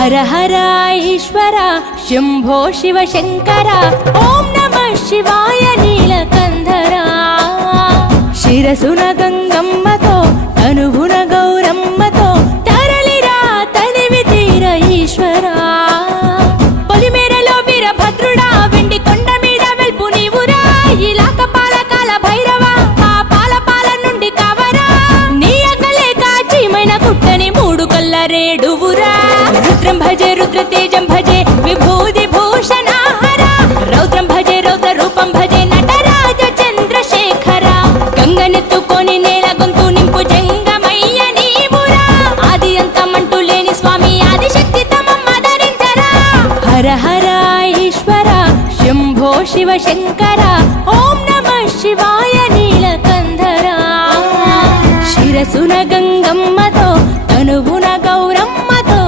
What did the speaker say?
हर हर ईश्वर शंभो शिव शंकर ओम नमः शिवाय नीलकंधरा शिरसुन गंगम्मतो तनुभुन गौरम्मतो तरलिरा तनिवि तीर ईश्वरा పొలిమేరలో వీరభద్రుడా వెండి కొండ మీద వెల్పు నీవురా ఇలాక పాలకాల భైరవ ఆ పాల నుండి కవరా నీ అగలే కాచిమైన కుట్టని మూడు కల్ల రేడువురా रुद्रं भजे रुद्रतेजं भजे विभूति भूषणहर रौद्रं भजे रौद्र रूपं भजे नटराज चंद्रशेखर गंगनेत्तुकोनि नेल गొంతు నింపు జంగమయ్య నీవురా ఆది అంతమంటూ లేని స్వామి ఆదిశక్తి తమమ్మ ధరించరా హర హర ఈశ్వర శంభో శివ శంకర ఓం నమః శివాయ నీలకంధర శిరసున గంగమ్మ